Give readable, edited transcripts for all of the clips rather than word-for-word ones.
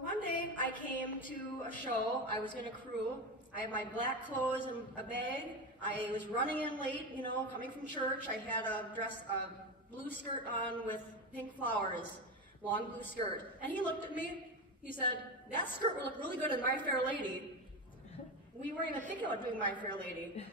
one day I came to a show. I was in a crew. I had my black clothes and a bag. I was running in late, you know, coming from church. I had a blue skirt on with pink flowers, long blue skirt. And he looked at me. He said, "That skirt would look really good in My Fair Lady." We weren't even thinking about doing My Fair Lady.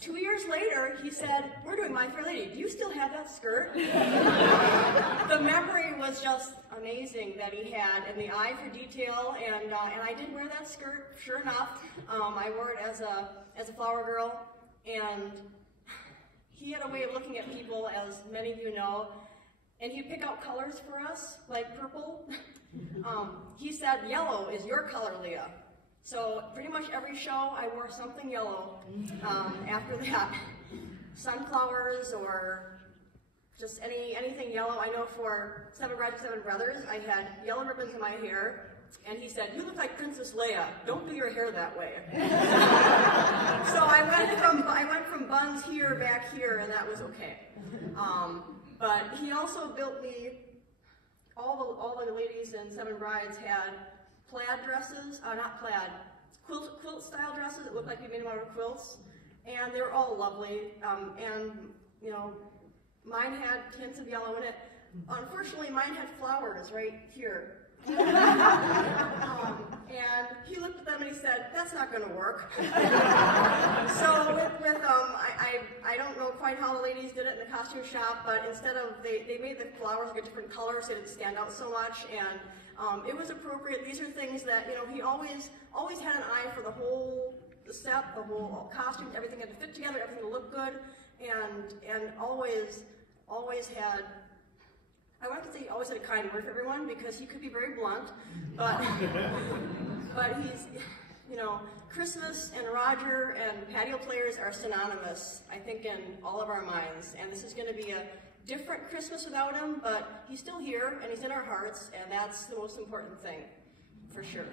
2 years later, he said, "We're doing My Fair Lady. Do you still have that skirt?" The memory was just amazing that he had, and the eye for detail, and I did wear that skirt, sure enough. I wore it as a flower girl, and he had a way of looking at people, as many of you know, and he'd pick out colors for us, like purple. He said, "Yellow is your color, Leah." So pretty much every show I wore something yellow after that. Sunflowers or just anything yellow. I know for 7 Brides, 7 Brothers, I had yellow ribbons in my hair, and he said, "You look like Princess Leia. Don't do your hair that way." So I went from buns here, back here, and that was okay. But he also built me, all the ladies in 7 Brides had plaid dresses, not plaid, quilt style dresses that looked like we made them out of quilts, and they were all lovely, and you know, mine had tints of yellow in it. Unfortunately, mine had flowers right here. And he looked at them and he said, "That's not going to work." So I don't know quite how the ladies did it in the costume shop, but instead of, they made the flowers get different colors so it didn't stand out so much, and it was appropriate. These are things that, you know, he always had an eye for the set, the whole costume, everything had to fit together, everything to look good, and always had, I want to say he always had a kind word for everyone, because he could be very blunt, but he's, you know, Christmas and Roger and patio players are synonymous, I think, in all of our minds, and this is going to be a different Christmas without him, but he's still here, and he's in our hearts, and that's the most important thing, for sure.